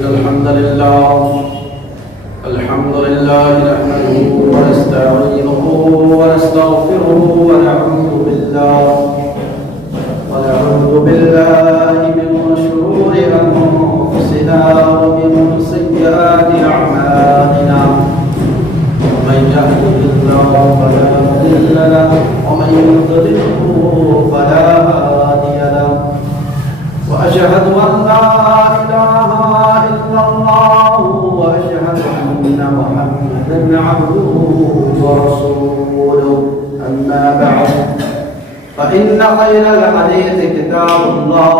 إن الحمد لله نحمده ونستعينه ونستغفره ونعوذ بالله من شرور أنفسنا ومن سيئات أعمالنا. من يهده الله فلا مضل له ومن يضلله فلا هادي له. وأشهد أن لا إله إلا الله وأشهد أن محمدا عبده ورسوله. أما بعد فإن خير الحديث كتاب الله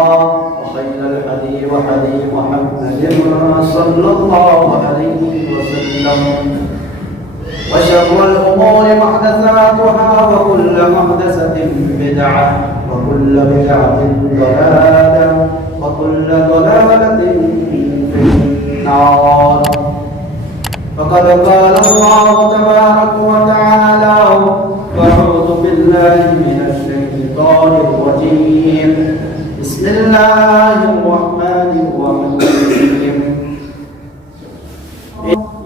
وخير الهدي هدي محمد صلى الله عليه وسلم وشر الأمور محدثاتها وكل محدثة بدعة وكل بدعة ضلالة وكل ضلالة في النار. فقد قال الله تبارك وتعالى: أعوذ بالله من الشيطان الرجيم. بسم الله الرحمن الرحيم.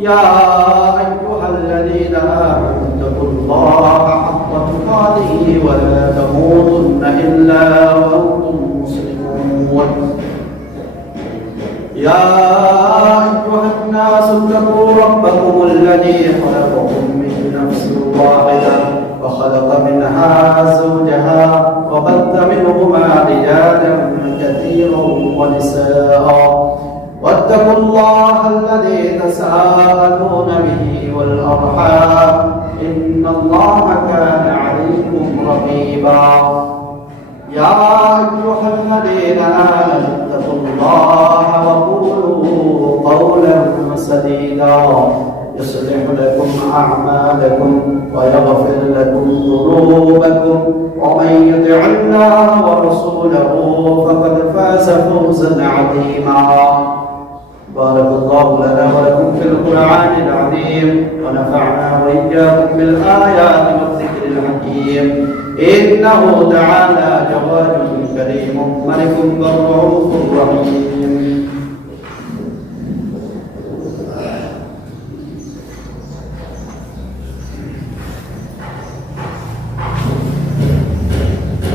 يا أيها الذين آمنوا اتقوا الله حق تقاته ولا تموتن إلا وأنتم مسلمون. يا أيها الناس اتقوا ربكم الذي خلقكم من نفس واحدة وخلق منها زوجها وبث منهما رجالا كثيرا ونساء. واتقوا الله الذي تساءلون به والأرحام إن الله كان عليكم رقيبا. يا أيها الذين آمنوا اتقوا الله وقولوا قولا سديدا يصلح لكم أعمالكم ويغفر لكم ذنوبكم ومن يطع الله ورسوله فقد فاز فوزا عظيما. بارك الله لنا ولكم في القرآن العظيم ونفعنا وإياكم بالآيات والذكر الحكيم. إنه تعالى جواد كريم ملك رؤوف رحيم.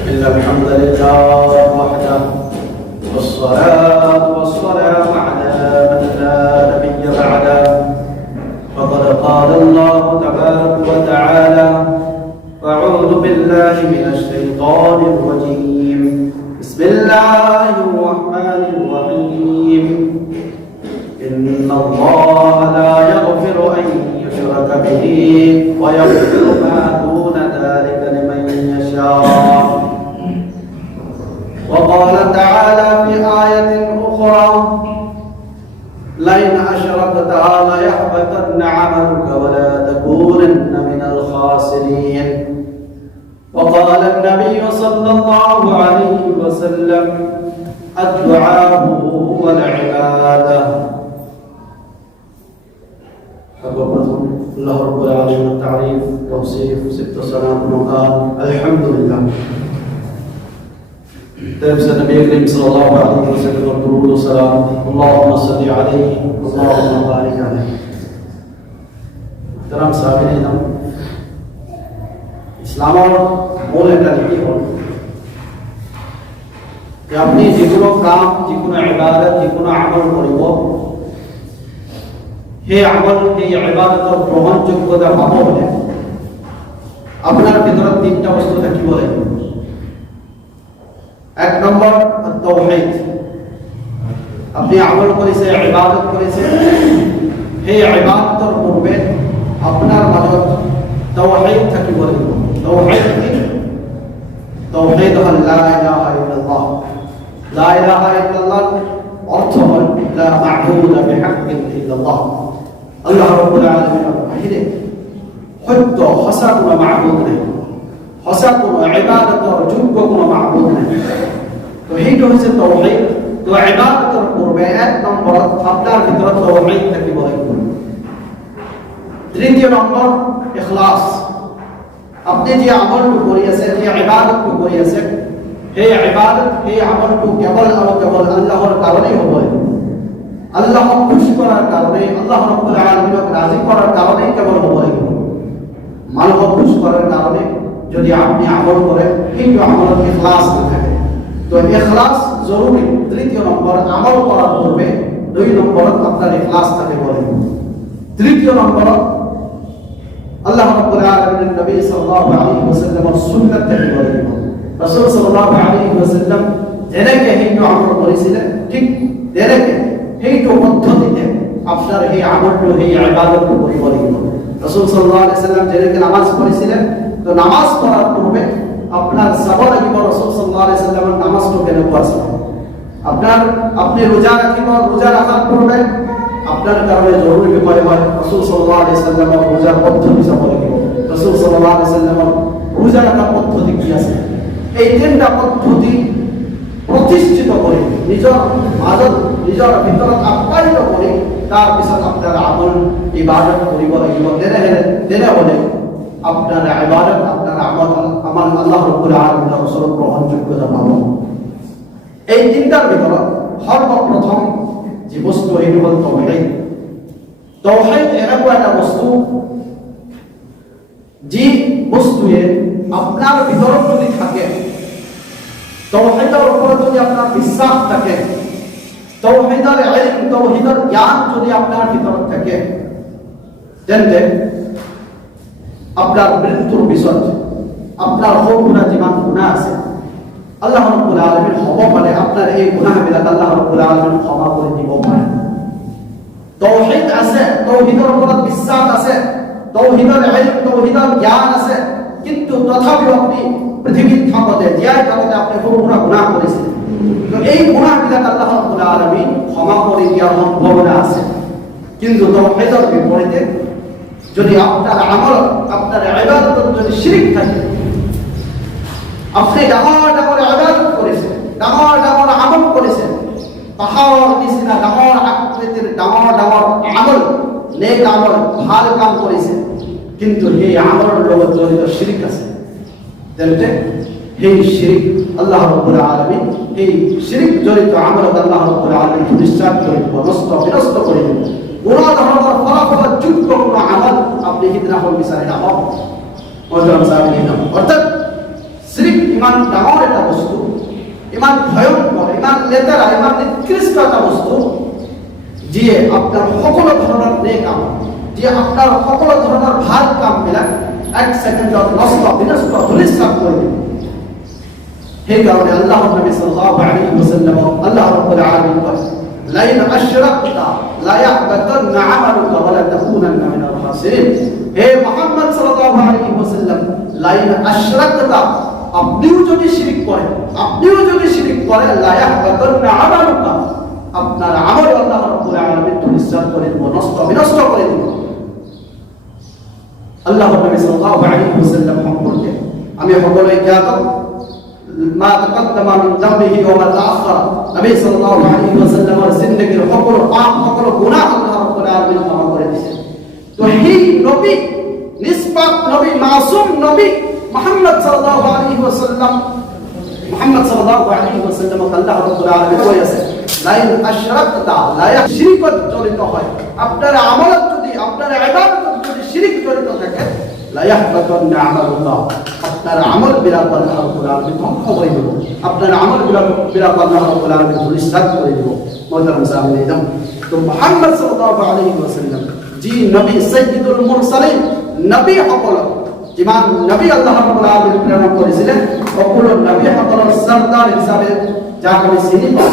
إن الحمد لله وحده والصلاة والسلام على من لا نبي بعده. فقد قال الله تبارك وتعالى: أعوذ بالله من الشيطان الرجيم. بسم الله الرحمن الرحيم. إن الله لا يغفر أن يشرك به ويغفر ما دون ذلك لمن يشاء. وقال تعالى في آية أخرى: لئن أشركت ليحبطن عملك ولا تكونن من الخاسرين. وقال النبي صلى الله عليه وسلم: الدعاء هو العبادة. الله رب العالمين التعريف توصيف ست صلاة وقال الحمد لله. تبسل النبي الكريم صلى الله عليه وسلم والدرود والسلام. اللهم صل عليه اللهم بارك عليه. محترم সাহাবীন, ইসলামের মূল একটা নীতি হল যে আপনি যে কোনো কাম, যে কোনো ইবাদত, যে কোনো আমল করিব, সেই আমল, সেই ইবাদতৰ গ্ৰহণযোগ্যতা পাব হলে আপনার ভিতৰত তিনটা বস্তু থাকিব লাগিব। এক নম্বর তাওহীদ। আপনি আমল করেছে, ইবাদত করেছে, সেই ইবাদতৰ পূর্বে আপনার মাজত তাওহীদ থাকিব লাগিব। তাওহীদ কি? তাওহীদ হল লা ইলাহা ইল্লাল্লাহ। লা ইলাহা ইল্লাল্লাহ অর্থ হল লা মা'বুদ বিহাক্কিন ইল্লাল্লাহ। আল্লাহ রাব্বুল আলামিনের বাহিরে সত্য সঁচা কোনো মা'বুদ নাই, সঁচা কোনো ইবাদতৰ যোগ্য কোনো মা'বুদ নাই। তো সেইটো হৈছে তাওহীদ। তো ইবাদতৰ পূৰ্বে এক নম্বৰত আপনার ভিতৰত তাওহীদ থাকিব লাগিব। দ্বিতীয় নম্বর ইখলাস। আপনি যে আমলটো কৰি আছে, যে ইবাদতটো কৰি আছে, সেই ইবাদত, সেই আমলটো কেৱল আৰু কেৱল আল্লাহৰ কাৰণেই হ'ব লাগিব। আল্লাহ খুশি করার কারণে, আল্লাহ রাব্বুল আলামিনকে রাজি করার কারণে কেবল হবো এগুলো। মানুষ খুশি করার কারণে যদি আপনি আমল করেন কিন্তু আমলের ইখলাস না থাকে, তো ইখলাস জরুরি। তৃতীয় নম্বর, আমল করার পূর্বে 2 নম্বর আপনার ইখলাস থাকে বলে। তৃতীয় নম্বর, আল্লাহ রাব্বুল আলামিনের নবী সাল্লাল্লাহু আলাইহি ওয়াসাল্লামের সুন্নাত থেকে বলে। রাসূল সাল্লাল্লাহু আলাইহি ওয়াসাল্লাম যেটাকে হিন্দু আমল করেছিলেন, ঠিক যেটাকে হিন্দু পদ্ধতিতে আপনার এই আমলটা, এই ইবাদতটা পরিবর্তিত। রাসূল সাল্লাল্লাহু আলাইহি ওয়াসাল্লাম যেটাকে নামাজ পড়েছিলেন, তো নামাজ পড়ার পূর্বে আপনার সবার আগে রাসূল সাল্লাল্লাহু আলাইহি ওয়াসাল্লামের নামাজটা কেন পড়ছেন। আপনি রোজা রাখিব, রোজা রাখার পূর্বে আপনার কারণে জরুরি বিষয় হয় রাসূল সাল্লাল্লাহু আলাইহি ওয়াসাল্লামের রোজার পদ্ধতি সম্পর্কে। রাসূল সাল্লাল্লাহু আলাইহি ওয়াসাল্লামের রোজা রাখার পদ্ধতি কি আছে, এই 3টা পদ্ধতি প্রতিষ্ঠিত করে নিজের মাঝত, নিজের ভিতর আপ্যায়িত করে তার পিছত আপনার আমল ইবাদত করিব লাগিব। তেনে হলে আপনার ইবাদত, আপনার আমল আল্লাহ রাব্বুল আলামিনের রাসূলের গ্রহণযোগ্যতা পাব। এই 3টার ভিতর সর্বপ্রথম যে বস্তু এই হল তাওহীদ। তাওহীদ এরকম একটা বস্তু যে বস্তুয়ে আপনার ভিতর যদি থাকে, তাওহীদের উপর যদি আপনার বিশ্বাস থাকে, তাওহীদের ইলম, তাওহীদের জ্ঞান যদি আপনার ভিতর থাকে, তেন্তে আপনার মৃত্যুর বিষয়, আপনার গুনাহ জীবন গুনাহ আছে, আল্লাহ রাব্বুল আলামিন হব পারে আপনার এই গুনাহগুলো আল্লাহ রাব্বুল আলামিন ক্ষমা করে দিব পারে। তাওহীদ আছে, তাওহীদের উপর বিশ্বাস আছে, তাওহীদের ইলম, তাওহীদের জ্ঞান আছে, কিন্তু তথাপিও আপনি পৃথিবীর থাকতে, জিয়ায় থাকতে আপনি গুনাহ করেছেন, তো এই গুনাহগুলো আল্লাহ রাব্বুল আলামিন ক্ষমা করে দেওয়ার সম্ভাবনা আছে। কিন্তু তাওহীদের বিপরীতে যদি আপনার আমল, আপনার ইবাদত যদি শিরক থাকে, আপনি ডাঙর ডাঙর ইবাদত করেছেন, ডাঙর ডাঙর আমল করেছেন, পাহাড় নিচিনা ডাঙর আকৃতির ডাঙর ডাঙর আমল, নেক আমল, ভালো কাম করেছেন, কিন্তু এই আমলের লগত জড়িত শিরক আছে, তাহলে এই শিরক আল্লাহ রাব্বুল আলামিন, এই শিরক জড়িত আমল আল্লাহ রাব্বুল আলামিন নিশ্চিত করে দিব, বিনষ্ট করে দিব। কোন ধরনের ফলাফল যোগ্য কোন আমল আপনি হিদনা হল বিচারে না হোক অর্থাৎ শিরক ইমান ডাঙর একটা বস্তু, ইমান ভয়ঙ্কর, ইমান লেতেরা, ইমান নিকৃষ্ট একটা বস্তু, যে আপনার সকল ধরনের নেক আমল, যে আপনার সকল ধরনের ভাল কাম বিলাক 1 সেকেন্ডত নষ্ট, বিনষ্ট, ধূলিসাৎ করে দিবে। সেই কারণে আল্লাহ নবী সাল্লাল্লাহু আলাইহি ওয়াসাল্লাম, আল্লাহ রাব্বুল আলামিন বলেন, লাইন আশরাকতা লা ইয়াহবাতান্না আমালুকা ওয়া লা তাকুনান্না মিনাল খাসিরিন। হে মুহাম্মদ সাল্লাল্লাহু আলাইহি ওয়াসাল্লাম, লাইন আশরাকতা, আপনিও যদি শিরক করেন, লা ইয়াহবাতান্না আমালুকা, আপনার আমল আল্লাহ রাব্বুল আলামিন ধূলিসাৎ করে দিব, নষ্ট, বিনষ্ট করে দিব। আল্লাহ নবী সাল্লাল্লাহু আলাইহি ওয়াসাল্লাম সম্পর্কে আমি সকলে জ্ঞাত, মা তাকদ্দামা মিন যামবিহি ওয়া মা তাআখারা, নবী সাল্লাল্লাহু আলাইহি ওয়াসাল্লামের জিন্দেগীর সকল পাপ, সকল গুনাহ আল্লাহ রাব্বুল আলামিন ক্ষমা করে দিয়েছেন। তো এই নবী, নিষ্পাপ নবী, মাসুম নবী মুহাম্মদ সাল্লাল্লাহু আলাইহি ওয়াসাল্লাম, আল্লাহ রাব্বুল আলামিন বলেছেন, লাইন আশরাকতা, লা শিরক জড়িত হয়, আপনার আমলত যদি, আপনার ইবাদত যদি শিরক জড়িত থাকে, লা ইয়াহবাতান্না আমালুকা, আপনার আমল বিলাক আল্লাহ রাব্বুল আলামিন ধ্বংস করে দেব, আপনার আমল বিলাক আল্লাহ রাব্বুল আলামিন ধূলিসাৎ করে দেব। মুহতারাম সাহাবায়ে, তো মুহাম্মদ সাল্লাল্লাহু আলাইহি ওয়াসাল্লাম জি নবী, সাইয়্যিদুল মুরসালিন, নবী সকল যিমান নবী আল্লাহ রাব্বুল আলামিন প্রেরণ করেছিলেন, সকল নবী সকলের সরদার হিসাবে যাকে আমি চিনি পাই,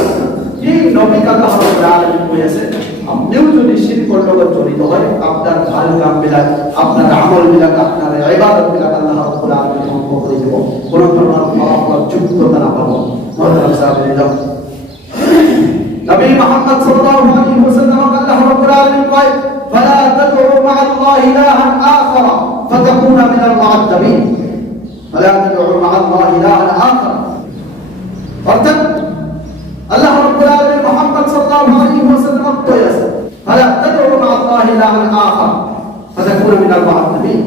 এই নবী আল্লাহ রাব্বুল আলামিন কইয়াছেন, আপনিও যদি শিরকের লগত জড়িত হয়, আপনার ভালো কাম বিলাক, আপনার আমল বিলাক, আপনার ইবাদত বিলাক আল্লাহ রাব্বুল আলামিন ধ্বংস করে দেব, কোন ধরনের ফলাফল যোগ্যতা না পাবো। মুহতারাম সাহাবায়ে, নবী মুহাম্মদ সাল্লাল্লাহু আলাইহি ওয়াসাল্লাম আল্লাহ রাব্বুল আলামিন কয়, ফালা তাদউ মা আল্লাহি ইলাহান আখারা ফাতাকুনা মিনাল মুআদ্দাবিন, ফালা তাদউ মা আল্লাহি ইলাহান আখারা। অর্থাৎ আল্লাহ রাব্বুল আলামিন মুহাম্মদ সাল্লাল্লাহু আলাইহি ওয়াসাল্লাম কইয়াছেন, ফালা তাদউ মা আল্লাহি ইলাহান আখারা ফাতাকুনা মিনাল মুআদ্দাবিন,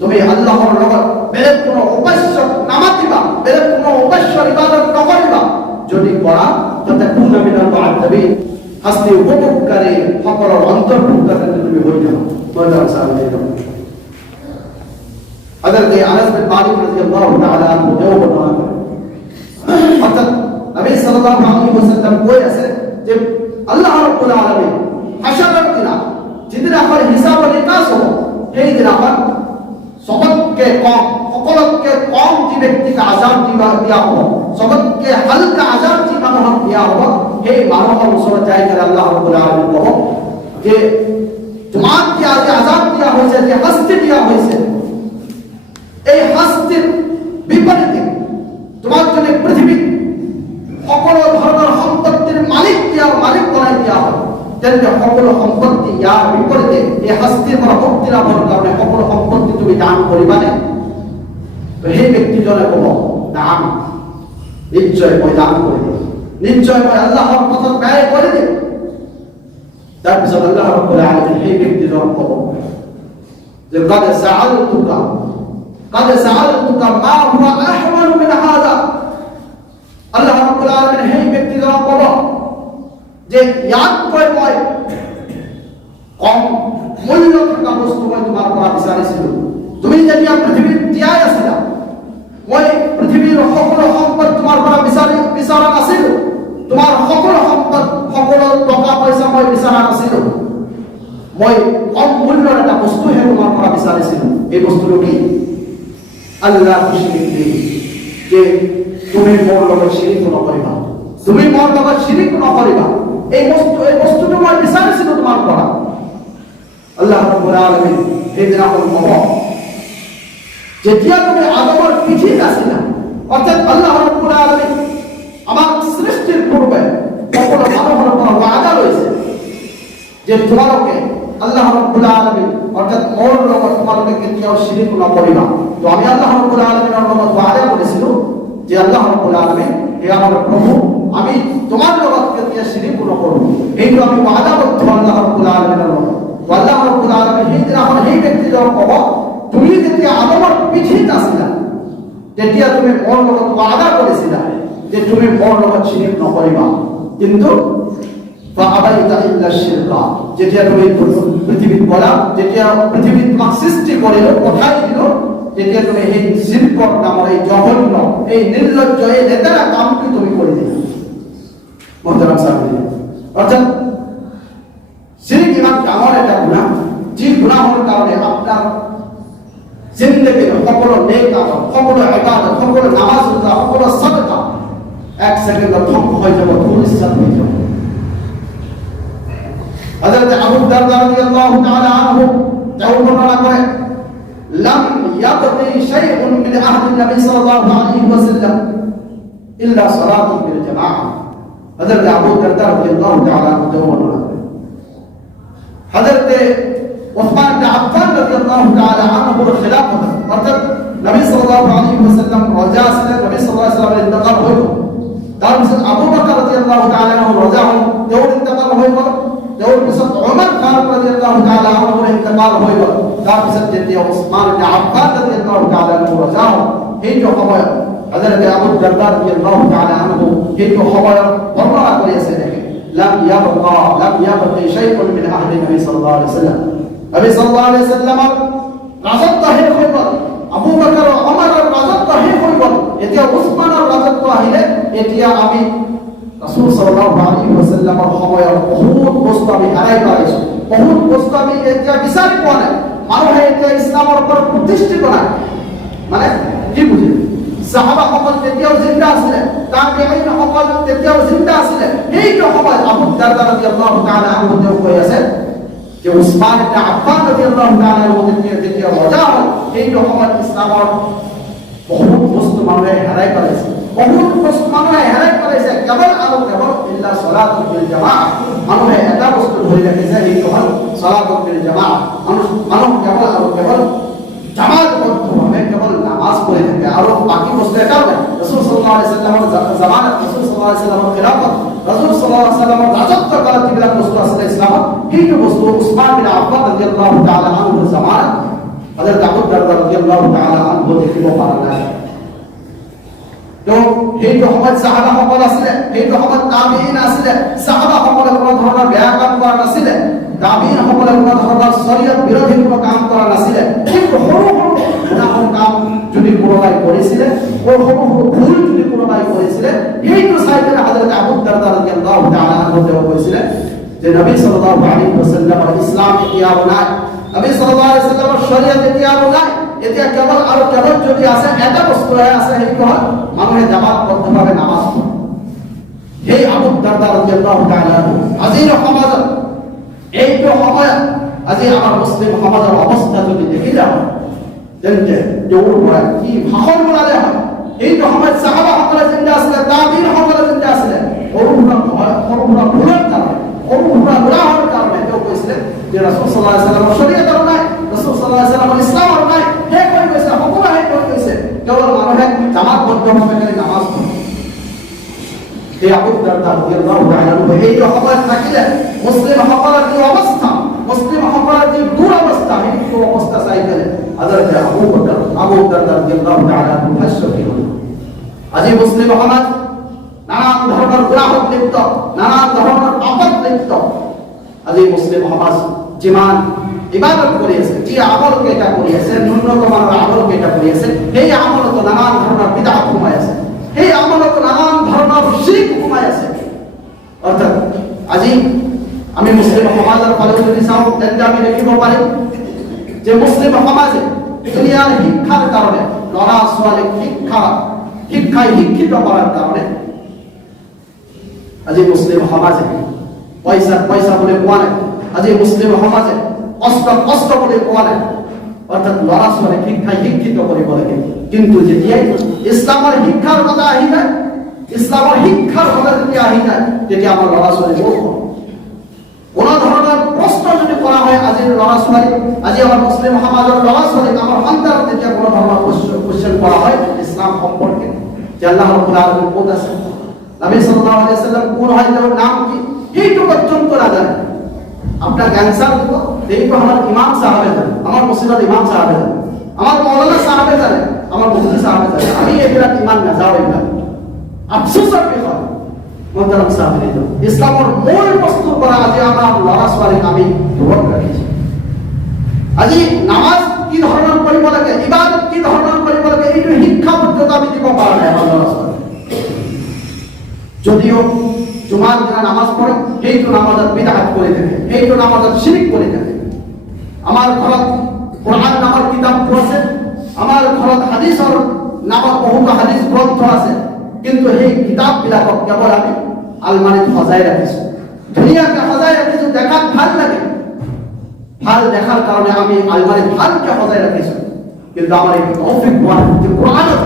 তুমি আল্লাহর লগত বেলেগ কোনো উপাস্য নামাতিবা, বেলেগ কোনো উপাস্য ইবাদত নকরিবা, যদি করা ফাতাকুনা মিনাল মুআদ্দাবিন, শাস্তি উপভোগকারী সকলের অন্তর্ভুক্ত তুমি হই না। হযরত আনাস বিন মালিক রাদিয়াল্লাহু তাআলা আনহু বর্ণনা করেন, অর্থাৎ নবী সাল্লাল্লাহু আলাইহি ওয়াসাল্লাম কইছে যে আল্লাহ রাব্বুল আলামিন হাশরের দিন যেদিন আমার হিসাব নিকাশ হবে, সেই দিন আমার সকলকে কম যে ব্যক্তিকে আযাব দিয়া হবে, সকলকে হালকা আযাব যে মানুষ দিয়া হবে, সেই মানুষের উপর যাই করে আল্লাহ রাব্বুল আলামিন বলো যে তোমাকে আজ আযাব দিয়া হয়েছে, যে শাস্তি দিয়া হয়েছে, এই শাস্তির বিপরীতে তোমার জন্য পৃথিবীর সকল ধরনের সম্পত্তির মালিক বানাই দেওয়া হয়। তেমনি সকল সম্পত্তি ইয়ার বিপরীতে এই শাস্তির পরবর্তী লাভের কারণে সকল সম্পত্তি তুমি দান করিবা না। তো সেই ব্যক্তিজনে কব দান নিশ্চয় মই দান করে দিই, নিশ্চয় মই আল্লাহর পথে ব্যয় করে দিই। তাৰপিছত আল্লাহ রাব্বুল আলামিন সেই ব্যক্তিজনক কব যে قد سألتك ما هو أحوال من هذا। আল্লাহ রাব্বুল আলামিন সেই ব্যক্তিজনক কব যে ইয়াতকৈ মই কম মূল্য থকা বস্তু মই তোমাৰ পৰা বিচাৰিছিলো। তুমি যেতিয়া পৃথিৱীত জীয়াই আছিলা, মই পৃথিৱীৰ সকলো সম্পদ তোমাৰ পৰা বিচৰা নাছিলো, তোমাৰ সকলো সম্পদ সকলো টকা পইচা মই বিচৰা নাছিলো, মই কম মূল্যৰ এটা বস্তুহে তোমাৰ পৰা বিচাৰিছিলো। এই বস্তুটো কি? আল্লাহ শিরিক যে তুমি মোর লগত শিরিক নকৰিবা, তুমি মোর লগত শিরিক নকৰিবা। এই বস্তুটো মই বিচাৰিছিলো তোমাৰ পৰা। আল্লাহ রাব্বুল আলামিন এই দিনাখন কব যেতিয়া তুমি আদমৰ পিঠিত আছিলা, অৰ্থাৎ আল্লাহ রাব্বুল আলামিন আমার সৃষ্টির পূর্বে সকল মানুষের উপর ওয়াদা রয়েছে যে তোমাকে আল্লাহ রাব্বুল আলামিন অর্থাৎ মোর লগত তোমাকে কেতিয়াও শিরিক নকৰিবা। তো আমি আল্লাহ রাব্বুল আলামিনের লগত ওয়াদা করেছিল যে আল্লাহ রাব্বুল আলামিন হে আমার প্রভু, আমি তোমার লগত কেতিয়াও শিরিক নকরব। এইটো আমি ওয়াদা করতে আল্লাহ রাব্বুল আলামিনের লগত। আল্লাহ রাব্বুল আলামিন সেই দিন আমার সেই ব্যক্তিজনক কব তুমি যেতিয়া আদমৰ পিঠিত আছিলা, তেতিয়া তুমি মোর লগত ওয়াদা করেছিলা যে তুমি মোর লগত শিরিক নকৰিবা, কিন্তু যেতিয়া তুমি পৃথিবীত গলা, যেতিয়া পৃথিবী তোমাক সৃষ্টি কৰিল, পঠাই দিল, তেতিয়া তুমি এই শিল্পৰ নামৰ এই জঘন্য, এই নির্লজ্জ, এই লেতেৰা কামটি তুমি কৰি দিলা। মোহতারাম সাহেব, অর্থাৎ শিরিক ইমান ডাঙৰ এটা গুনাহ, যি গুনাহৰ কাৰণে আপনার জিন্দেগীৰ সকলো নেক কাম, সকলো ইবাদত, সকলো নামাজ রোজা, সকলো সাদকা এক সেকেন্ডত ধ্বংস হৈ যাব, ধূলিসাৎ হৈ যাব। হযরত আবু দারদা রাদিয়াল্লাহু তাআলা আনহু বর্ণনা করেন, লাম ইয়াবকি শাইউন মিন আহদি নবী সাল্লাল্লাহু আলাইহি ওয়াসাল্লাম ইল্লা সালাতুন বিল জামাআহ। হযরত আবু দারদা রাদিয়াল্লাহু তাআলা আনহু বর্ণনা করেন, হযরত ওসমান ইবনে আফফান রাদিয়াল্লাহু তাআলা আনহুর খিলাফত, অর্থাৎ নবী সাল্লাল্লাহু আলাইহি ওয়াসাল্লাম রাজা ছিলেন, নবী সাল্লাল্লাহু আলাইহি ওয়াসাল্লামের ইন্তেকাল হইল, তারপর আবু বকর রাদিয়াল্লাহু তাআলা আনহু রাজা হন, তেওঁৰ ইন্তেকাল হইল, তেওঁৰ পিছত ওমর ফারুক রাদিয়াল্লাহু তাআলা আনহুর ইন্তেকাল হইল, তারপর যেতিয়া ওসমান ইবনে আফফান রাদিয়াল্লাহু তাআলা আনহু রাজা হন, এই সময় হযরত আবু দারদা রাদিয়াল্লাহু তাআলা আনহু এই সময় বর্ণনা করেছে, লাম ইয়াবকি শাইউন মিন আহদি নবী সাল্লাল্লাহু আলাইহি ওয়াসাল্লাম। নবী সাল্লাল্লাহু আলাইহি ওয়াসাল্লামৰ রাজত্ব শেষ হৈ গ'ল, আবু বকর ওমরের রাজত্ব শেষ হৈ গ'ল, এতিয়া ওসমানৰ রাজত্ব আহিলে, এতিয়া আমি রাসূল সাল্লাল্লাহু আলাইহি ওয়াসাল্লামৰ সময়ৰ বহুত বস্তু আমি হাৰাই পেলাইছো, বহুত বস্তু আমি এতিয়া বিচাৰি পোৱা নাই। মানুহে এতিয়া ইছলামৰ ওপৰত প্ৰতিষ্ঠিত নাই, মানে কি বুজিলে? সাহাবাসকল তেতিয়াও জিন্দা আছিলে, তাবিঈনসকল তেতিয়াও জিন্দা আছিলে। সেইটো সময়ত আবু দাৰদা রাদিয়াল্লাহু তাআলা আনহু তেওঁ কৈ আছে যে ওসমান ইবনে আফফান রাদিয়াল্লাহু তাআলা আনহু যেতিয়া ৰজা হ'ল, সেইটো সময়ত ইছলামৰ বহুত বস্তু মানুহে হেৰাই পেলাইছে, বহুত বস্তু মানুহে হেৰাই পেলাইছে, কেৱল আৰু কেৱল ইল্লা সালাতুল বিল জামাআহ। মানুহে এটা বস্তু ধৰি ৰাখিছে, সেইটো হ'ল সালাতুল বিল জামাআহ। মানুহ কেৱল আৰু কেৱল জামাতবদ্ধভাৱে কেৱল নামাজ পঢ়ি থাকে, আৰু বাকী বস্তু এটাও নাই। ৰাসূল সাল্লাল্লাহু আলাইহি ওয়াসাল্লামৰ জামানাত, ৰাসূল সাল্লাল্লাহু আলাইহি ওয়াসাল্লামৰ খিলাফত, ৰাসূল সাল্লাল্লাহু আলাইহি ওয়াসাল্লামৰ ৰাজত্ব কালত যিবিলাক বস্তু আছিলে ইছলামত, সেইটো বস্তু উসমান বিন আফফান রাদিয়াল্লাহু তাআলা আনহুৰ জামানাত হযরত আবু দারদা রাদিয়াল্লাহু তাআলা আনহু দেখিব পৰা নাই। তো সেইটো সময়ত সাহাবাসকল আছিলে, সেইটো সময়ত তাবিঈন আছিলে। সাহাবাসকলে কোনো ধৰণৰ বেয়া কাম কৰা নাছিলে, তাবিঈনসকলে কোনো ধৰণৰ শৰীয়ত বিৰোধী কোনো কাম কৰা নাছিলে। কিন্তু সৰু সৰু গুনাহৰ কাম যদি কোনোবাই কৰিছিলে, সৰু সৰু ভুল যদি কোনোবাই কৰিছিলে, সেইটো চাই পেলাই হযরত আবু দারদা রাদিয়াল্লাহু তাআলা আনহু কৈছিলে যে নবী সাল্লাল্লাহু আলাইহি ওয়াসাল্লামৰ ইসলাম এতিয়াও নাই, নবী সাল্লাল্লাহু আলাইহি ওয়াসাল্লামৰ শৰীয়ত এতিয়াও নাই। এতিয়া কেৱল আৰু কেৱল যদি আছে এটা বস্তুহে আছে, সেইটো হ'ল মানুহে জামাতবদ্ধভাৱে নামাজ পঢ়ে। সেই আবু দাৰদা ৰাদিয়াল্লাহু তাআলা আজিৰ সমাজত এইটো সময়ত আজি আমাৰ মুছলিম সমাজৰ অৱস্থা যদি দেখি যাওঁ, তেন্তে তেওঁৰ পৰা কি ভাষণ বনালে হয়। এইটো সময়ত সাহাবাসকলে জিন্দা আছিলে, তাবিঈনসকলে জিন্দা আছিলে। সৰু সুৰা ভুলৰ কাৰণে, সৰু সুৰা গুনাহৰ কাৰণে তেওঁ কৈছিলে যে ৰাসূল সাল্লাল্লাহু আলাইহি ওয়াসাল্লামৰ শৰীয়ত আৰু নাই, ৰাসূল সাল্লাল্লাহু আলাইহি ওয়াসাল্লামৰ ইছলাম আৰু নাই। হে কৈ কৈছে, সকলোৱে হে কৈ কৈছে, কেৱল মানুহে জামাতবদ্ধভাৱে নামাজ পঢ়ে। এই আবু দাৰদা রাদিয়াল্লাহু তাআলা এইটো সময়ত থাকিলে মুছলিমসকলৰ কি অৱস্থা, মুছলিমসকলৰ যি দুৰৱস্থা, সেইটো অৱস্থা চাই পেলাই হযরত আবু দাৰদা রাদিয়াল্লাহু তাআলা ভাষ্য দিল। আজি মুছলিম সমাজ নানান ধৰণৰ গুনাহত লিপ্ত, নানান ধৰণৰ পাপত লিপ্ত। আজি মুছলিম সমাজ যিমান ইবাদত কৰি আছে, যি আমল কেইটা কৰি আছে, ন্যূনতম আমল কেইটা কৰি আছে, সেই আমলত নানান ধৰণৰ বিদআত সোমাই আছে, সেই আমলত নানান ধৰণৰ শিরক সোমাই আছে। অৰ্থাৎ আজি আমি মুছলিম সমাজৰ ফালে যদি চাওঁ, তেন্তে আমি দেখিব পাৰিম যে মুছলিম সমাজে দুনিয়াৰ শিক্ষাৰ কাৰণে, ল'ৰা ছোৱালীক শিক্ষাই শিক্ষিত কৰাৰ কাৰণে আজি মুছলিম সমাজে পইচা বুলি কোৱা নাই, আজি মুছলিম সমাজে কষ্ট বুলি কোৱা নাই। অৰ্থাৎ ল'ৰা ছোৱালীক শিক্ষাই শিক্ষিত কৰিব লাগে। কিন্তু যেতিয়াই ইছলামৰ শিক্ষাৰ কথা আহি যায়, ইছলামৰ শিক্ষাৰ কথা যেতিয়া আহি যায়, তেতিয়া আমাৰ ল'ৰা ছোৱালী মূৰ্খ। কোনো ধৰণৰ প্ৰশ্ন যদি কৰা হয় আজিৰ ল'ৰা ছোৱালী, আজি আমাৰ মুছলিম সমাজৰ ল'ৰা ছোৱালীক, আমাৰ সন্তানক যেতিয়া কোনো ধৰণৰ কোৱেশ্চন কৰা হয় ইছলাম সম্পৰ্কে, যে আল্লাহ ৰাব্বুল আলামিন ক'ত আছে, নবী সাল্লাল্লাহু আলাইহি ওয়াসাল্লাম কোন হয়, তেওঁৰ নাম কি, সেইটো পর্যন্ত না জানে, আপনার অ্যানসার দিব এইটো আমার ইমাম সাহেবে জানে, আমার মসজিদের ইমাম সাহেবে জানে, আমার মৌলানা সাহেবে জানে, আমার মুফতি সাহেবে জানে। আমি এগুলা ইমান নাযাও। এগুলা আফসোসের বিষয় মোহতারাম সাহেব, ইসলামের মূল বস্তুর পৰা আজি আমার ল'ৰা ছোৱালীক আমি দূৰত ৰাখিছো। আজি নামাজ কি ধৰণৰ কৰিব লাগে, ইবাদত কি ধৰণৰ কৰিব লাগে, এইটো শিক্ষা পদ্ধতি আমি দিব পৰা নাই আমাৰ ল'ৰা ছোৱালী। যদিও জুমার দিনা নামাজ পড়ে, সেইটো নামাজত বিদআত করে থাকে, সেইটো নামাজত শিরক করে থাকে। আমার ঘৰত কোরআন নামৰ কিতাপ আছে, আমার ঘৰত হাদিসৰ নামৰ বহুতো হাদিস গ্ৰন্থ আছে, কিন্তু সেই কিতাপবিলাকক কেৱল আমি আলমাৰিত সজাই ৰাখিছো, ধুনীয়াকে সজাই ৰাখিছো, দেখাত ভাল লাগে, ভাল দেখার কারণে আমি আলমারিত ভালকে সজাই রাখিছো। কিন্তু আমার এই তৌফিক হওয়ার যে কোরআনত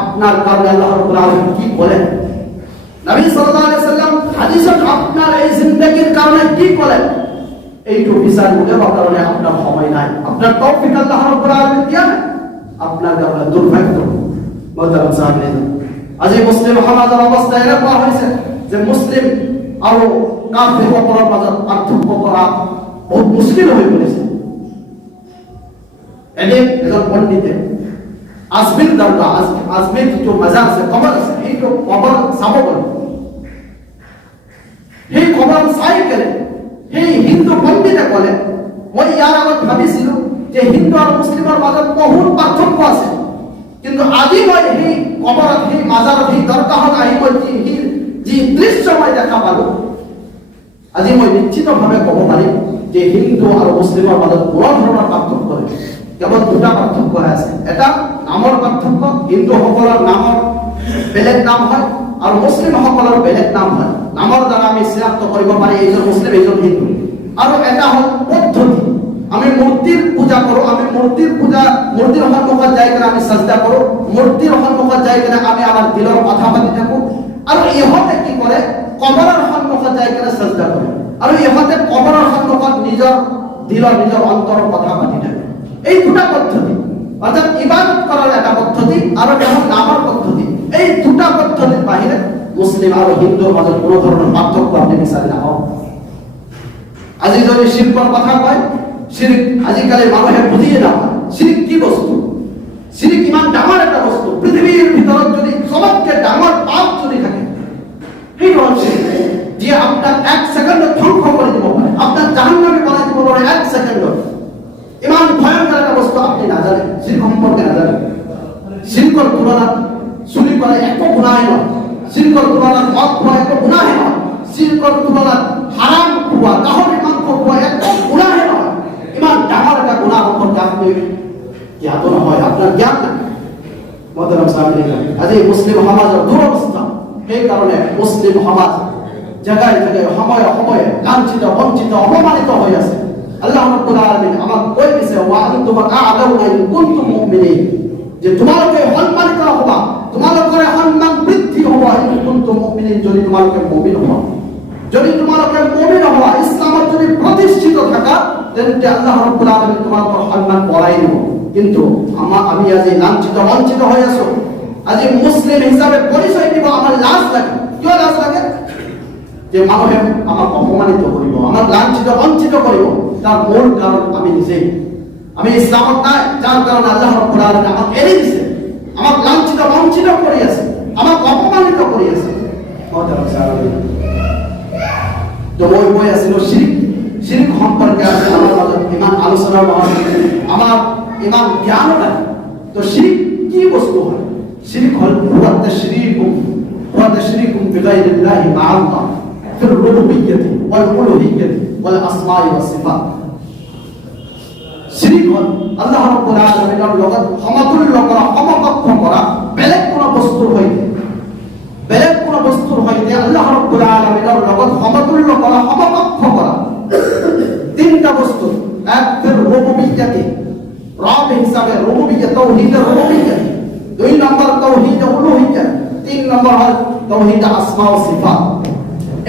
আপনার কারণে আল্লাহ রাব্বুল আলামিন কি বলেন, নবী সাল্লাল্লাহু আলাইহি ওয়াসাল্লাম হাদিসত আপনার এই জিন্দেগীর কারণে কি বলেন, এইটো বিচার উঠাবার কারণে আপনার সময় নাই, আপনার তৌফিক আল্লাহ রাব্বুল আলামিন দিয়া না, আপনার কারণে দুর্ভাগ্য। মোহতারাম সাহাবীন, আজি মুসলিম সমাজের অবস্থা এরকম হয়েছে যে মুসলিম আর কাফির সকলের মাজত পার্থক্য করা বহুত মুশকিল হয়ে পড়েছে। এজন পণ্ডিতে আজমির দরগা, আজমির जो मजार আছে, কবর আছে, এই তো কবর চাব বলে, সেই কবর চাই কেনে সেই হিন্দু পণ্ডিতে কলে, মই ইয়াৰ আগত ভাবিছিলো যে হিন্দু আৰু মুছলিমৰ মাজত বহুত পাৰ্থক্য আছে, কিন্তু আজি মই সেই কবৰত, সেই মাজাৰত, সেই দৰগাহত আহি মই যি দৃশ্য মই দেখা পালো, আজি মই নিশ্চিতভাৱে ক'ব পাৰিম যে হিন্দু আৰু মুছলিমৰ মাজত কোনো ধৰণৰ পাৰ্থক্য নাই, কেৱল দুটা পাৰ্থক্য আছে। এটা নামৰ পাৰ্থক্য, হিন্দুসকলৰ নামৰ বেলেগ নাম হয় আৰু মুছলিমসকলৰ বেলেগ নাম হয়, নামৰ দ্বাৰা আমি চিনাক্ত কৰিব পাৰি এইজন মুছলিম এইজন হিন্দু। আৰু এটা হ'ল পদ্ধতি, আমি মূৰ্তিৰ পূজা কৰো, আমি মূৰ্তিৰ সন্মুখত যাই কিনে আমি সাজদা কৰো, মূৰ্তিৰ সন্মুখত যাই কিনে আমি আমাৰ দিলৰ কথা পাতি থাকো, আৰু ইহঁতে কি কৰে কবৰৰ সন্মুখত যাই কিনে সাজদা কৰে, আৰু ইহঁতে কবৰৰ সন্মুখত নিজৰ দিলৰ নিজৰ অন্তৰৰ কথা পাতি থাকে। এই দুটা পদ্ধতি, অর্থাৎ ইবাদত করার একটা পদ্ধতি আর একটা নামার পদ্ধতি, এই দুটা পদ্ধতির বাহিরে মুসলিম আর হিন্দুর মাঝে কোনো ধরনের পার্থক্য আপনি বিচারে না হন। আজি যদি শিরকের কথা কয়, শিরক আজিকালি মানুষে বুঝিয়ে না শিরক কি বস্তু, শিরক ইমান ডাঙর একটা বস্তু, পৃথিবীর ভিতরে যদি সবচেয়ে ডাঙর পাপ যদি থাকে এইটা হচ্ছে যে আপনার 1 সেকেন্ড ধ্বংস করে দিতে পারে, আপনার জাহান্নামে বানাই দিতে পারে 1 সেকেন্ড। ইমান ভয়ঙ্কর একটা বস্তু, আপনি না জানেন, শিরক সম্পর্কে না জানেন। শিরকের তুলনা চুরি করা এত গুনাহ নয়, শিরকের তুলনা মদ খাওয়া এত গুনাহ নয়, শিরকের তুলনা হারাম খাওয়া, কাহরি মাংস খাওয়া এত গুনাহ নয়। ইমান ডাঙর একটা গুনাহ সম্পর্কে আপনি জ্ঞাত হয়, আপনার জ্ঞান না। মোহতারাম সাহাবীন, আজ এই মুসলিম সমাজের দুরবস্থা। এই কারণে মুসলিম সমাজ জায়গায় জায়গায় সময়ে সময়ে লাঞ্ছিত, বঞ্চিত, অপমানিত হয়ে আছে। আল্লাহ রাব্বুল আলামিন আমাকে কই দিয়েছে, ওয়া আনতুম আ'লামুনা ইন কুনতুম মুমিনিন, যে তোমাকে সম্মানিত হবা, তোমাকে সম্মান বৃদ্ধি হবা ইন কুনতুম মুমিনিন, যদি তোমাকে মুমিন হবা, যদি তোমাকে মুমিন হবা, ইসলামত যদি প্রতিষ্ঠিত থাকা, তাহলে আল্লাহ রাব্বুল আলামিন তোমাকে সম্মান বড়াই দেব। কিন্তু আমি আজ লাঞ্ছিত বঞ্চিত হয়ে আছো, আজ মুসলিম হিসাবে পরিচয় দিব, আমার লাজ লাগে। কি লাজ লাগে? যে মানুষে আমাকে অপমানিত করিব, আমার লাঞ্ছিত বঞ্চিত করিব, তার মূল কারণ আমি নিজেই। আমি ইসলামত নাই, যার কারণে আল্লাহ রাব্বুল আলামিন আমাকে এড়িয়ে দিয়েছে, আমাকে লাঞ্ছিত বঞ্চিত করিয়াছে, আমাকে অপমানিত করিয়াছে। তো ওই বই আছিল শিরক। শিরক সম্পর্কে আমার মাঝে ইমান আলোচনা হয়, আমার ইমান জ্ঞান নাই। তো শিরক কি বস্তু হয়? শিরক হল হুয়া তাশরীকুম বিগাইরিল্লাহি মা'আল্লাহ ফির রুবুবিয়্যাতি ওয়াল উলুহিয়্যাতি ওয়াল আসমা'i ওয়াস সিফাত। শিরক হল আল্লাহ রাব্বুল আলামিনের লগত সমতুল্য করা, সমকক্ষ করা বেলেগ কোন বস্তুর হইতে, বেলেগ কোন বস্তুর হইতে আল্লাহ রাব্বুল আলামিনের লগত সমতুল্য করা, সমকক্ষ করা। তিনটা বস্তু, এক ফির রুবুবিয়্যাতি, রব হিসাবে রুবুবিয়্যাত, তাওহীদের রুবুবিয়্যাত। 2 নম্বর তাওহীদ উলুহিয়্যাত, 3 নম্বর হল তাওহীদ আসমা ও সিফাত।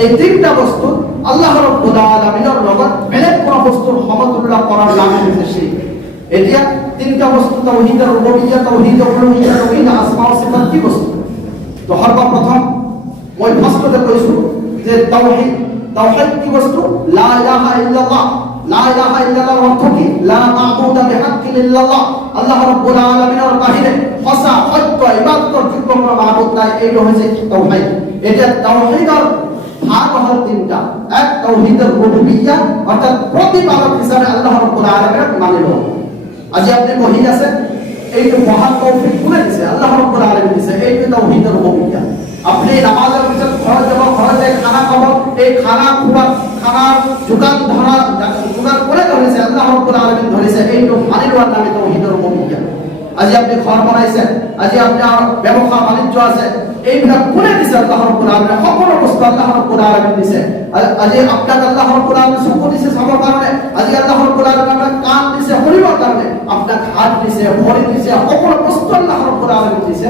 এই তিনটা বস্তু আল্লাহ রাব্বুল আলামিনের লগত বেলেগ কোন বস্তুর সমতুল্য করার নাম হচ্ছে শিরক। এটা তিনটা বস্তু, তাওহীদের রুবুবিয়্যাত, তাওহীদ উলুহিয়্যাত, তাওহীদ আসমা ও সিফাত কি বস্তু? তো সর্বপ্রথম মই ফার্স্টতে কইছো যে তাওহীদ। তাওহীদ কি বস্তু? লা ইলাহা ইল্লাল্লাহ। লা ইলাহা ইল্লাল্লাহর অর্থ কি? লা মা'বুদা বিহাক্কিন ইল্লাল্লাহ। আল্লাহ রাব্বুল আলামিনের বাহিরে সত্য ইবাদতের যোগ্য কোনো মাবুদ নাই, এইটা হচ্ছে তাওহীদ। এটা তাওহীদের ভাগ হল তিনটা। এক তাওহীদের রুবুবিয়্যাহ, অর্থাৎ প্রতিপালক হিসাবে আল্লাহ রাব্বুল আলামিনকে মানিব। আজ আপনি মহিলা আছে, এইটা মহান তৌফিক করে দিয়েছে আল্লাহ রাব্বুল আলামিন দিয়েছে, এইটা তাওহীদের রুবুবিয়্যাহ। আপনি নামাজের ভিতর ঘরে যাব, ঘরে খানা খাবো, এই খানা খাওয়ার খানার যোগান ধরা যোগান করে ধরেছে আল্লাহ রাব্বুল আলামিন ধরেছে, এইটা মানিবার নামে তাওহীদের রুবুবিয়্যাহ। আজ আপনি ঘর বানাইছেন, আজ আপনার ব্যবসা বাণিজ্য আছে, এইগুলা করে দিছে আল্লাহ রাব্বুল আলামিন। সকল বস্তু আল্লাহ রাব্বুল আলামিন দিছে। আজ আপনাকে আল্লাহ রাব্বুল আলামিন চক্ষু দিছে সবার কারণে, আজ আল্লাহ রাব্বুল আলামিন আপনাকে কান দিছে শুনিবার কারণে, আপনাকে হাত দিছে, ভরি দিছে, সকল বস্তু আল্লাহ রাব্বুল আলামিন দিছে।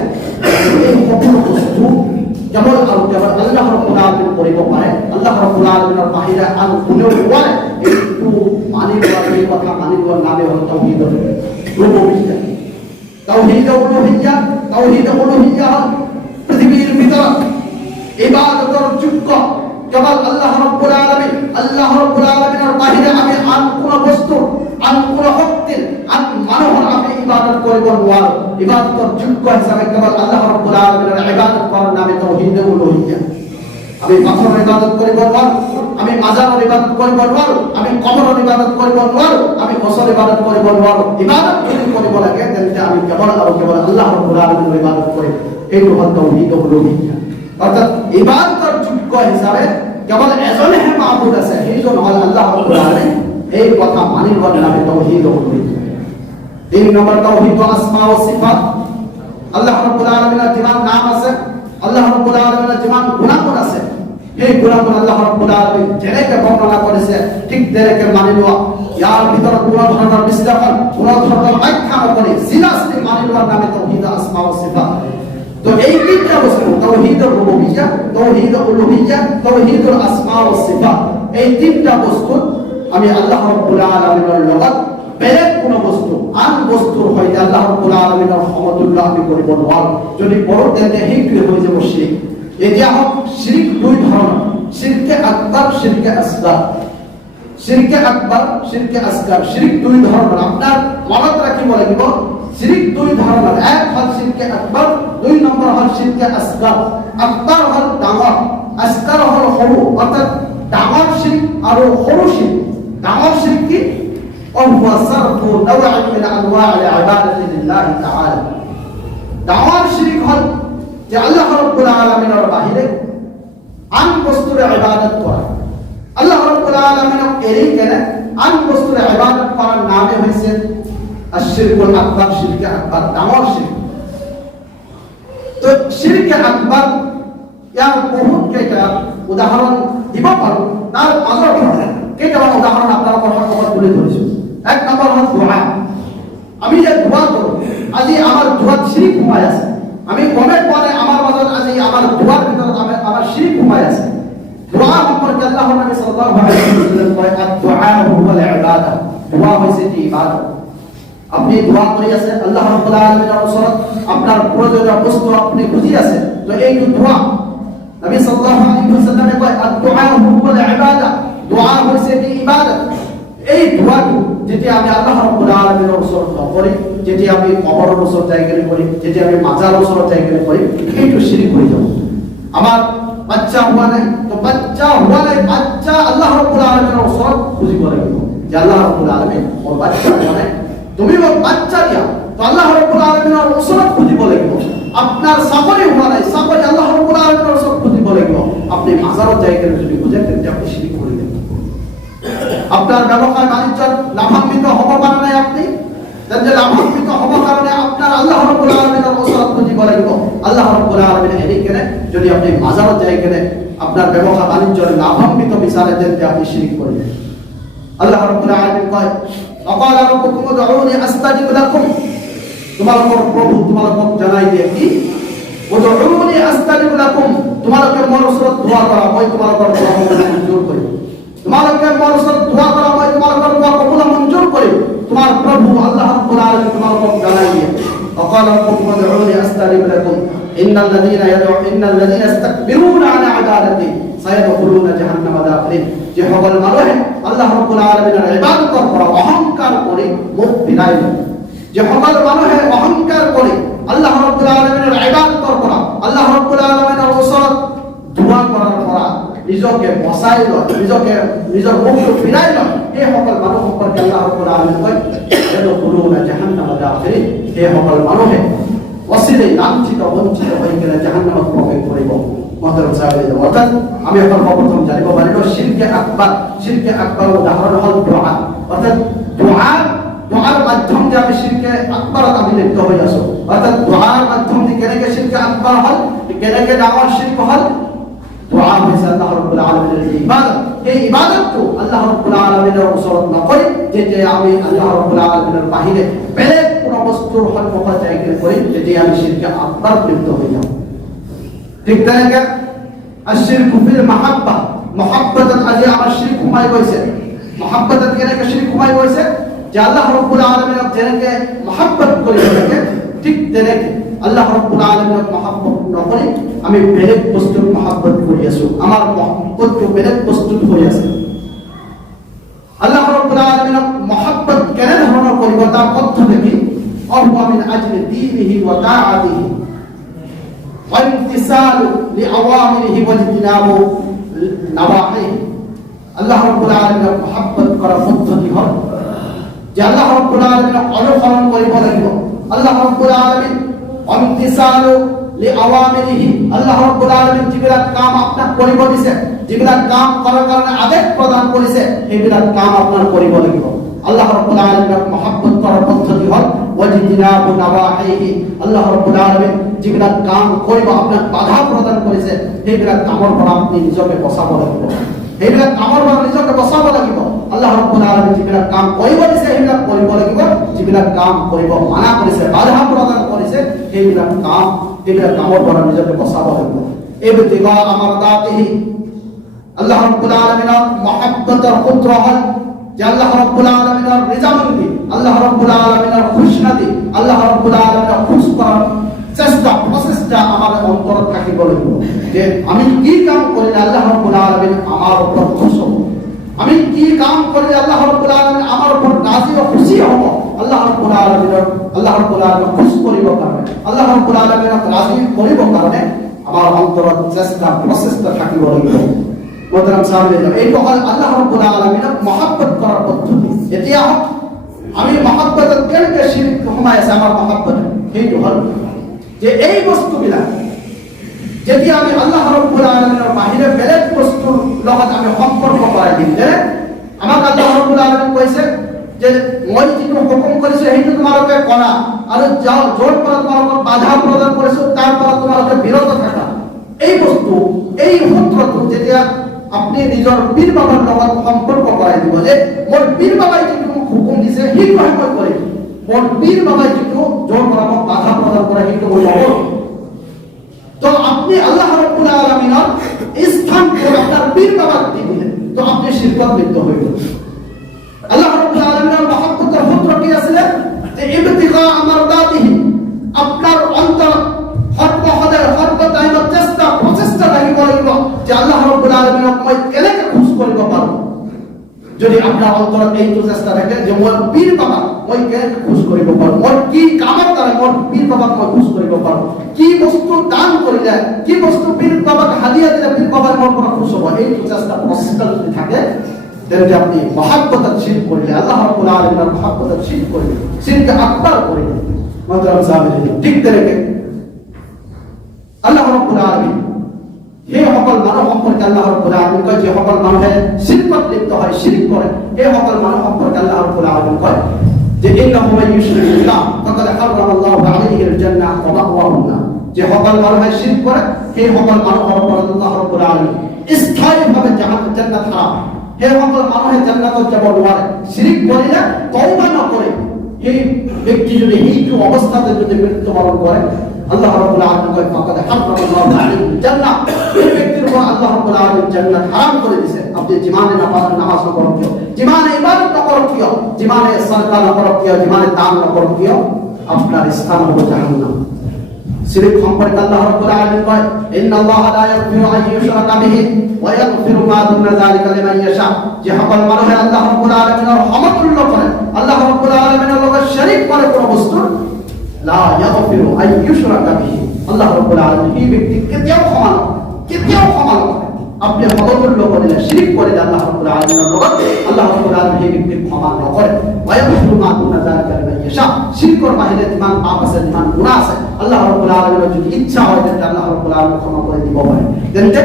এই সকল বস্তু কেবল আর কেবল আল্লাহ রাব্বুল আলামিন করিব পারে, আল্লাহ রাব্বুল আলামিনের বাহিরে আর কোনেও পারে। একটু মানিবার, এই কথা মানিবার নামে হল তাওহীদের রুবুবিয়্যাহ। তাওহীদ উলুহিয়্যাহ, তাওহীদ উলুহিয়্যাহ পৃথিবীর ভিতর ইবাদতের যোগ্য কেবল আল্লাহ রাব্বুল আলামিন। আল্লাহ রাব্বুল আলামিনের বাহিরে আমি আর কোন বস্তু, আর কোন শক্তির, আর মানুষের আমি ইবাদত করিব নোৱাৰো। ইবাদতের যোগ্য হিসাবে কেবল আল্লাহ রাব্বুল আলামিনের ইবাদত করার নামে তাওহীদ উলুহিয়্যাহ। আমি পাথরের ইবাদত করিব নোৱাৰো, আমি মাজারের ইবাদত করিব নোৱাৰো, আমি কবরের ইবাদত করিব নোৱাৰো, আমি গছৰ ইবাদত করিব নোৱাৰো। ইবাদত যদি কৰিব লাগে তেন্তে আমি কেবল আৰু কেবল আল্লাহ রাব্বুল আলামিনের ইবাদত করিব। এইটো হল তাওহীদ উলুহিয়্যাহ। অর্থাৎ ইবাদতের যোগ্য হিসাবে কেবল এজনেহে মাবুদ আছে, সেইজন হল আল্লাহ রাব্বুল আলামিন। এই কথা মানিবার নামে তাওহীদ উলুহিয়্যাহ। 3 নম্বর তাওহীদ আসমা ও সিফাত। আল্লাহ রাব্বুল আলামিনের যেমন নাম আছে, আল্লাহ রাব্বুল আলামিনের যেমন গুণাগুণ আছে, এই গুণাগুণ আল্লাহ রাব্বুল আলামিন যেটাকে বর্ণনা করেছে ঠিক তেরেকে মানিব। ইয়ার ভিতরে কোন ধরনের বিশ্লেষণ, কোন ধরনের ব্যাখ্যা নকরে সিধাসিধি মানিবার নামে তাওহীদ আসমা ও সিফাত। তো এই তিনটা বস্তু, তাওহীদুর রুবুবিয়্যাহ, তাওহীদ উলুহিয়্যাহ, তাওহীদুল আসমা ও সিফাত, এই তিনটা বস্তু আমি আল্লাহ রাব্বুল আলামিনের লগত বেলেগ কোন বস্তু, আন বস্তুর হইতে আল্লাহ রাব্বুল আলামিনের সমতুল্য আমি করিব নোৱাৰো। যদি কৰোঁ তেন্তে সেইটোৱে হৈ যাব শিরক। এতিয়া হওক শিরক 2 ধৰণৰ, শিরকে আকবার, শিরকে আসগার। শিরকে আকবার, শিরকে আসগার, শিরক 2 ধৰণৰ। আপনার মনত রাখিব লাগিব শিরক দুই ধরনের, এক হল শিরকে আকবার, দুই নম্বর হল শিরকে আসগর। আকবার হল ডাঙর, আসগর হল সৰু, অর্থাৎ ডাঙর শিরক আর সৰু শিরক। ডাঙর শিরক কি? وهو صرف نوع من انواع العباده لله تعالى। ডাঙর শিরক হল যে আল্লাহ রাব্বুল আলামিনের বাহিরে আন বস্তুর ইবাদত করা। আল্লাহ রাব্বুল আলামিন এরই কেন আন বস্তুর ইবাদত করার নামে হয়েছে আশ-শিরকুল আকবার, শিরকে আকবার, ডাঙর শিরক। তো শিরকে আকবার ইয়ার বহুত কেটা উদাহরণ দিব পারো, তার মাজৰ কেটা উদাহরণ আপনার কথা তুলে ধরেছি। এক নম্বর হল দোয়া। আমি যে দোয়া করব, আজি আমার দোয়াত শিরক ঘুমাই আছে, আমি গমে পরে আমার মাজত আজি আমার দোয়ার ভিতৰত আমার শিরক ঘুমাই আছে। দোয়া সম্পর্কে আল্লাহর নবী সাল্লাল্লাহু আলাইহি ওয়াসাল্লাম কয় আদ-দুআ হুয়াল ইবাদা, দোয়া হইছে কি ইবাদত। আপনি দোয়া করি আছে আল্লাহ রাব্বুল আলামিনের ওসরত, আপনার প্রয়োজনীয় বস্তু আপনি খুঁজি আছে, তো এই দোয়া নবী সাল্লাল্লাহু আলাইহি ওয়াসাল্লাম কয় আদ-দুআ হুয়াল ইবাদা, দোয়া হইছে কি ইবাদত। এই দোয়াটি যেটি আমি আল্লাহ রাব্বুল আলামিনের ওসরত করি, যেটি আমি কবরের ওসরত যাই গেলে করি, যেটি আমি মাজারের ওসরত যাই গেলে করি, এইটো শিরক হয়ে যাবে। আমার বাচ্চা হওয়া নাই, তো বাচ্চা হওয়া নাই, বাচ্চা আল্লাহ রাব্বুল আলামিনের ওসরত খুঁজিব লাগিব যে আল্লাহ রাব্বুল আলামিন ওর বাচ্চা হওয়া নাই, তুমি ওর বাচ্চা দিয়া, তো আল্লাহ রাব্বুল আলামিনের ওসরত খুঁজিব লাগিব। আপনার চাকরি হওয়া নাই, চাকরি আল্লাহ রাব্বুল আলামিনের ওসরত খুঁজিব লাগিব। আপনি মাজারত যাই গেলে যদি খুঁজেন তেন্তে আপনি শিরক করে দেবেন। আপনার ব্যবসা বাণিজ্য লাভান্বিত হব পারে নাই আপনি, তাহলে লাভান্বিত হব কারণে আপনার আল্লাহ রাব্বুল আলামিনের ওসরত খুঁজিব লাগিব। আল্লাহ রাব্বুল আলামিন এনে কেনে যদি আপনি মাজারত যাই কেনে আপনার ব্যবসা বাণিজ্য লাভান্বিত বিচারে দেনতে আপনি শিরক করবেন। আল্লাহ রাব্বুল আলামিন কয় وقال ربكم ادعوني استجب لكم, তোমাদের প্রভু তোমাদের জানাই দিয়ে কি ادعوني استجب لكم, তোমাদেরকে মোর ওসরত দোয়া করা হয়, তোমাদের দোয়া মঞ্জুর করি। তোমাদেরকে মোর ওসরত দোয়া করা হয়, তোমাদের দোয়া কবুল মঞ্জুর করি। তোমার প্রভু আল্লাহ রাব্বুল আলামিন তোমাদের জানাই দিয়ে وقال ربكم ادعوني استجب لكم ان الذين يستكبرون عن عبادتي سيدخلون جهنم داخلين। যে সকল মানুষ আল্লাহ রাব্বুল আলামিনের ইবাদত করে অহংকার করে মুখ ফিরাই নেয়, যে সকল মানুষ অহংকার করে আল্লাহ রাব্বুল আলামিনের ইবাদত করে আল্লাহ রাব্বুল আলামিনের ওসরত দোয়া করার পর নিজকে বসাই লয়, নিজের মুখ ফিরাই লয়, এই সকল মানুষ সম্পর্কে আল্লাহ রাব্বুল আলামিন কয় ইয়াদখুলুনা জাহান্নাম দাখিলিন। এই সকল মানুষ অসিলে লাঞ্ছিত বঞ্চিত হয়ে গেলে জাহান্নামে প্রবেশ করিব। মহতরম সাহেব, অর্থাৎ আমি এখন প্রথম জানিব পারিব শিরকে আকবার। শিরকে আকবার উদাহরণ হল দোয়া, অর্থাৎ দোয়ার মাধ্যম দিয়ে আমি শিরকে আকবার আমি লিপ্ত হয়ে আসো। অর্থাৎ দোয়ার মাধ্যম দিয়ে কেনেকে শিরকে আকবার হল, কেনেকে ডাঙর শিরক হল। দোয়া হইছে আল্লাহ রাব্বুল আলামিনের ইবাদত। এই ইবাদতটো আল্লাহ রাব্বুল আলামিনের ওসরত নকরি, যেটি আমি আল্লাহ রাব্বুল আলামিনের বাহিরে বেলেগ কোন বস্তুর সম্মুখে যাই করি, যেটি আমি শিরকে আকবার লিপ্ত হয়ে যাব। ঠিক তাই আশ-শিরকু ফিল মাহাব্বা, মুহাব্বতাত আজি আমার শিরক ঘুমাই গইছে। মুহাব্বতাত কেনেকে শিরক ঘুমাই গইছে যে আল্লাহ রাব্বুল আলামিন যেনেকে মুহাব্বত করে থাকে, ঠিক তেনেকে আল্লাহ রাব্বুল আলামিনের মুহাব্বত নকরি আমি বেলেগ বস্তুর মুহাব্বত করি আছো, আমার মুহাব্বত বেলেগ বস্তুর হয়ে আছে। আল্লাহ রাব্বুল আলামিনের মুহাব্বত কেন ধরনের করিব তার পদ্ধতি কি? অহুয়া মিন আজলি দীনিহি ওয়া তাআতিহি والامتثال لأوامره واجتناب نواهيه। আল্লাহ রাব্বুল আলামিনের মুহাব্বত করার পদ্ধতি হল যে আল্লাহ রাব্বুল আলামিনের অনুসরণ করিব লাগিব। আল্লাহ রাব্বুল আলামিন ইমতিসালু লিআওয়ামিরিহি, আল্লাহ রাব্বুল আলামিন যেগুলা কাম আপনার করিব দিছে, যেগুলা কাম করার কারণে আদেশ প্রদান করেছে, এইগুলা কাম আপনার করিব লাগিব। আল্লাহ রাব্বুল আলামিনের মুহাব্বত করার পদ্ধতি হল ওয়াজতিনাবু নাওয়াহিহি, আল্লাহ রাব্বুল আলামিন যেগুলা কাম করিব আপনার বাধা প্রদান করেছে, এইগুলা কামর পর আপনি নিজকে বসাব লাগিব। এইগুলা কামর পর নিজকে বসাব লাগিব। আল্লাহ রাব্বুল আলামিন যেগুলা কাম করিব দিছে এইগুলা করিব লাগিব, যেগুলা কাম করিব মানা করেছে, বাধা প্রদান করেছে, এইগুলা কামর পর নিজকে বসাব লাগিব। ইবতিগা আমারদাতিহি, আল্লাহ রাব্বুল আলামিনের মুহাব্বতের সূত্র হল যে আল্লাহ রাব্বুল আলামিনের রিজামন্দি, আল্লাহ রাব্বুল আলামিনের খুশনাদি, আল্লাহ রাব্বুল আলামিনের খুশ করার চেষ্টা প্রচেষ্টা আমার অন্তর থাকিব লাগিব যে আমি কি কাম করলে আল্লাহ রাব্বুল আলামিন আমার উপর খুশ হব, আমি কি কাম করলে আল্লাহ রাব্বুল আলামিন আমার উপর রাজি ও খুশি হব, আল্লাহ রাব্বুল আলামিন খুশ করিব কারণে, আল্লাহ রাব্বুল আলামিন রাজি করিব কারণে আমার অন্তর চেষ্টা প্রচেষ্টা থাকিব লাগিব। মোহতারাম সাহাবীরা, এই হল আল্লাহ রাব্বুল আলামিনের মহব্বত করার পদ্ধতি। এতিয়া আমি মহব্বতের কেনকে শিরক কমাই আছে আমার মহব্বত, সেইটো হল যে এই বস্তুবিলাক যদি আমি আল্লাহ রাব্বুল আলামিনের বাহিরে বেলেগ বস্তুৰ লগত আমি সম্পৰ্ক কৰাই দিম, যে আমাক আল্লাহ রাব্বুল আলামিন কৈছে যে মই যিটো হুকুম কৰিছো সেইটো তোমালোকে কৰা, আৰু য'ৰ পৰা তোমালোকক বাধা প্ৰদান কৰিছো তাৰ পৰা তোমালোকে বিৰত থাকা। এই বস্তু এই সূত্ৰটো যেতিয়া আপনি নিজৰ পীৰ বাবার লগত সম্পৰ্ক কৰাই দিব, যে মোৰ পীৰ বাবাই যিটো মোক হুকুম দিছে সেইটোহে মই কৰিম, মোৰ পীৰ বাবাই যিটো য'ৰ পৰা মোক বাধা প্ৰদান কৰে সেইটো মই নকৰোঁ, তো আপনি আল্লাহ রাব্বুল আলামিনের স্থান আপনার পীর বাবাক দিয়ে দিলেন, তো আপনি শিরকত লিপ্ত হয়ে গেলেন। আল্লাহ রাব্বুল আলামিনের মহব্বতের সূত্র কি আছে যে ইবতিগা মারদাতিহি, আপনার অন্তর সর্বদাই প্রচেষ্টা থাকিব লাগিব যে আল্লাহ রাব্বুল আলামিনক মই কেনেকে খুশ কৰিব পাৰো। যদি আপনার অন্তৰত এইটো চেষ্টা থাকে যে মোৰ পীর বাবা মই কেনেকে খুশ কৰিব পাৰো, মোৰ কি কামৰ দ্বাৰা মোৰ পীর বাবাক মই খুশ কৰিব পাৰো, কি বস্তু দান কৰিলে, কি বস্তু পীর বাবাক হাদিয়া দিলে পীর বাবা মোৰ পৰা খুশ হ'ব, এইটো চেষ্টা প্রচেষ্টা যদি থাকে তাহলে আপনি মহব্বতের শিরক করিলে, আল্লাহ রাব্বুল আলামিনের মহব্বতের শিরক করিলে, শিরক আকবার করিলে। মোহতারাম সাহাবীরা, ঠিক তেমনি আল্লাহ রাব্বুল আলামিন এই সকল মানুহ সম্পর্কে আল্লাহ রাব্বুল আলামিন কয় যে সকল মানুহে শিরকত লিপ্ত হয়, শিরক করে, এই সকল মানুহ সম্পর্কে আল্লাহ রাব্বুল আলামিন কয় যে ইন্নাহু মান ইউশরিক বিল্লাহ ফাকাদ হারামাল্লাহু আলাইহিল জান্নাহ ওয়া মাওয়াহুন নার, যে সকল মানুহে শিরক করে সেই সকল মানুহৰ ওপৰত আল্লাহ ৰাব্বুল আলামিন স্থায়ীভাৱে জান্নাত হাৰাম, সেই সকল মানুহে জান্নাতত যাব নোৱাৰে। শিরক কৰিলে তওবা নকৰে এই ব্যক্তি যদি সেইটো অৱস্থাতে যদি মৃত্যুবৰণ কৰে, আল্লাহ রাব্বুল আলামিন কয় ফাকাদ হারামাল্লাহু আলাইহিল জান্নাহ, এই ব্যক্তির উপর আল্লাহ রাব্বুল আলামিন জান্নাত হারাম করে দিয়েছে। আপনি জীবনে নামাজ নকরো কিয়, জীবনে ইবাদত নকরো কিয়, জীবনে সাদকা নকরো কিয়, জীবনে দান নকরো কিয়, আপনার স্থান হবে জাহান্নাম। শিরক সম্পর্কে আল্লাহ রাব্বুল আলামিন কয় ইন্নাল্লাহা লা ইয়াগফিরু আন ইউশরাকা বিহি ওয়া ইয়াগফিরু মা দুনা যালিকা লিমান ইয়াশা, যে সকল মানুষ আল্লাহ রাব্বুল আলামিনের সমতুল্য করে, আল্লাহ রাব্বুল আলামিনের লগে শরীক করে কোন বস্তু, লা ইয়াগফিরু আন ইউশরাকা বিহি, আল্লাহ রাব্বুল আলামিন এই ব্যক্তি কেতিয়াও ক্ষমা নকরে। আপনি সমতুল্য করিলে, শিরক করিলে আল্লাহ রাব্বুল আলামিনের লগে আল্লাহ রাব্বুল আলামিন এই ব্যক্তি ক্ষমা নকরে। ওয়া ইয়াগফিরু মা দুনা যালিকা লিমান ইয়াশা, শিরকের বাহিরে যিমান পাপ আছে, যিমান গুনাহ আছে, আল্লাহ রাব্বুল আলামিনের যদি ইচ্ছা হয় তাহলে আল্লাহ রাব্বুল আলামিন ক্ষমা করে দিব পারে। কিন্তু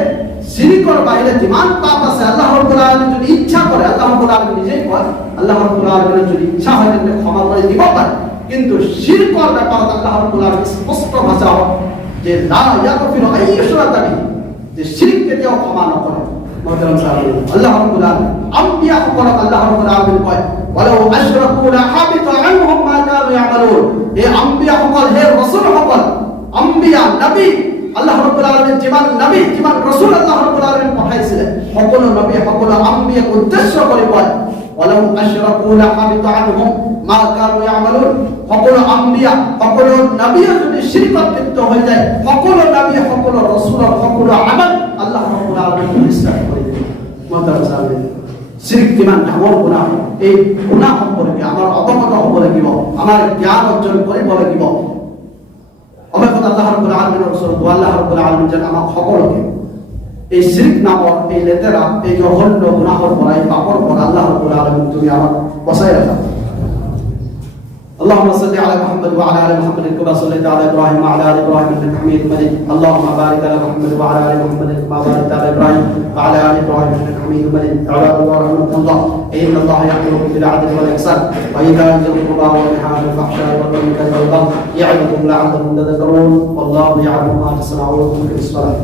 শিরকের বাহিরে যিমান পাপ আছে আল্লাহ রাব্বুল আলামিন যদি ইচ্ছা করে, আল্লাহ রাব্বুল আলামিন নিজেই কয় আল্লাহ রাব্বুল আলামিনের যদি ইচ্ছা হয় তাহলে ক্ষমা করে দিব পারে। কিন্তু শিরকের ব্যাপারে আল্লাহ রাব্বুল আলামিন স্পষ্ট ভাষা যে লা ইয়াগফিরু আন ইউশরাকা বিহি, যে শিরক কেতিয়াও ক্ষমা নকৰে। মোহতারাম সাহাবীরা, আল্লাহ রাব্বুল আলামিন আম্বিয়া সকলক আল্লাহ রাব্বুল আলামিন কয় ওয়ালাউ আশরাকু লা হাবিতা আনহুম মা কানু ইয়ামালুন, এই আম্বিয়া সকল, হে রাসূল সকল, আম্বিয়া নবী আল্লাহ রাব্বুল আলামিন জীবন নবী জীবন রাসূল আল্লাহ রাব্বুল আলামিন পাঠাইছিলেন, সকল নবী সকল আম্বিয়া উদ্দেশ্য করে কয় ওয়ালাউ আশরাকু লা হাবিতা আনহুম মা কানু ইয়ামালুন, সকল আম্বিয়া সকল নবী যদি শিরকত লিপ্ত হয়ে যায়, সকল নবী সকল রাসূল সকল আমল আল্লাহ রাব্বুল আলামিন নিষ্কাশ করে দেন। মোহতারাম সাহাবীরা, শিরক কিমান ডাঙৰ গুনাহ, এই গুনাহ সম্পৰ্কে আমাৰ অৱগত হ'ব লাগিব, আমাৰ জ্ঞান অৰ্জন কৰিব লাগিব। অৱশ্যে আল্লাহ ৰাব্বুল আলামিনৰ ওচৰত আল্লাহ ৰাব্বুল আলামিন যেন আমাক সকলোকে এই শিরক নামৰ এই লেতেৰা এই জঘন্য গুনাহৰ পৰা, এই পাপৰ পৰা আল্লাহ ৰাব্বুল আলামিন তুমি আমাক বচাই ৰাখা। اللهم صل على محمد وعلى ال محمد كما صليت على ابراهيم وعلى ال ابراهيم انك حميد مجيد. اللهم بارك على محمد وعلى ال محمد كما باركت على ابراهيم وعلى ال ابراهيم انك حميد مجيد. عباد الله رحمكم الله، ان الله يأمر بالعدل والاحسان وايتاء ذي القربى وينهى عن الفحشاء والمنكر والبغي يعظكم لعلكم تذكرون. والله يعلم ما تصنعون. في الصلاه.